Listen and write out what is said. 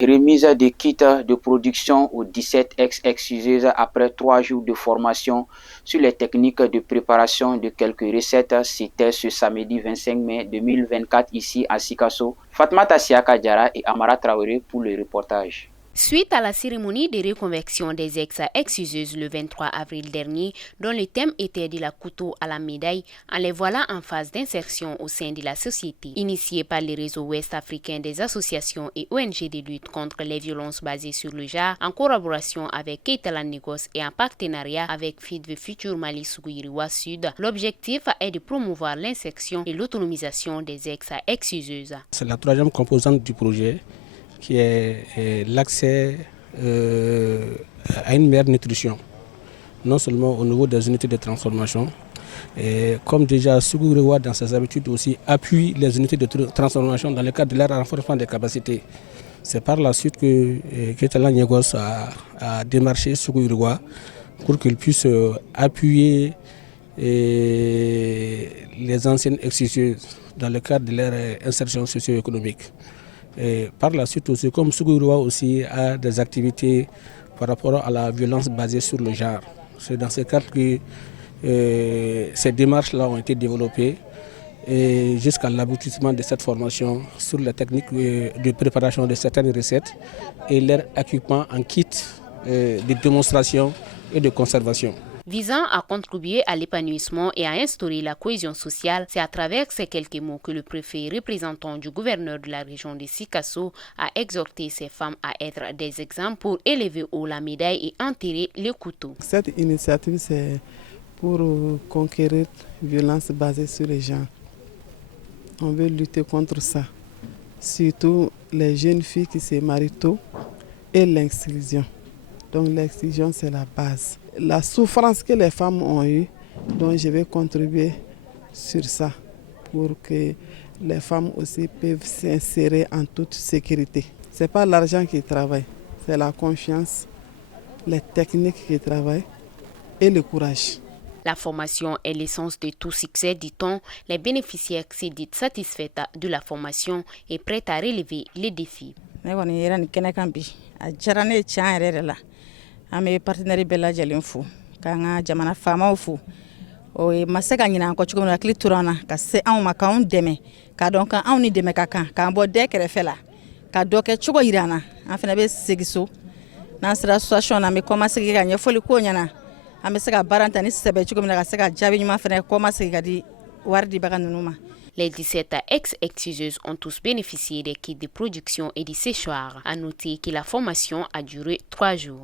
Remise des kits de production aux 17 ex-exciseuses après 3 jours de formation sur les techniques de préparation de quelques recettes. C'était ce samedi 25 mai 2024 ici à Sikasso. Fatmata Siaka Diarra et Amara Traoré pour le reportage. Suite à la cérémonie de reconversion des ex-exciseuses le 23 avril dernier, dont le thème était de la couteau à la médaille, en les voilà en phase d'insertion au sein de la société. Initiée par le réseau ouest-africain des associations et ONG de lutte contre les violences basées sur le genre, en collaboration avec Keitala Negos et en partenariat avec Feed the Future Mali Souguiriwa Sud, l'objectif est de promouvoir l'insertion et l'autonomisation des ex-exciseuses. C'est la troisième composante du projet, qui est l'accès à une meilleure nutrition, non seulement au niveau des unités de transformation, et comme déjà Souguiriwa dans ses habitudes aussi appuie les unités de transformation dans le cadre de leur renforcement des capacités. C'est par la suite que Keitala Negos a démarché Souguiriwa pour qu'il puisse appuyer les anciennes exciseuses dans le cadre de leur insertion socio-économique. Et par la suite aussi, comme Souguiriwa aussi a des activités par rapport à la violence basée sur le genre. C'est dans ce cadre que ces démarches-là ont été développées et jusqu'à l'aboutissement de cette formation sur les techniques de préparation de certaines recettes et leur équipement en kit de démonstration et de conservation. Visant à contribuer à l'épanouissement et à instaurer la cohésion sociale, c'est à travers ces quelques mots que le préfet représentant du gouverneur de la région de Sikasso a exhorté ces femmes à être des exemples pour élever haut la médaille et enterrer le couteau. Cette initiative, c'est pour conquérir la violence basée sur les gens. On veut lutter contre ça. Surtout les jeunes filles qui se marient tôt et l'exclusion. Donc l'exclusion, c'est la base. La souffrance que les femmes ont eue, donc je vais contribuer sur ça pour que les femmes aussi peuvent s'insérer en toute sécurité. Ce n'est pas l'argent qui travaille, c'est la confiance, les techniques qui travaillent et le courage. La formation est l'essence de tout succès, dit-on. Les bénéficiaires se disent satisfaites de la formation et prêtes à relever les défis. An bɛ partenaire bɛɛ lajɛlen fo k'an ka jamana faamaw fo o ye ma se ka ɲinɛ an kɔ cogo min na hakili tora an na ka se anw ma k'anw dɛmɛ k'a dɔn k'anw ni dɛmɛ ka kan k'an bɔ dɛ kɛrɛfɛ la ka dɔ kɛ cogo yira an na an fana bɛ segin so n'an sera association na an bɛ commencer ka ɲɛfɔli k'o ɲɛna an bɛ se ka baara ta ni sɛbɛ cogo min na ka se ka jaabi ɲuman fana commencer ka di wari dibaga ninnu ma. Les 17 ex-exciseuses ont tous bénéficié des kits de production et de séchoirs. À noter que la formation a duré 3 jours.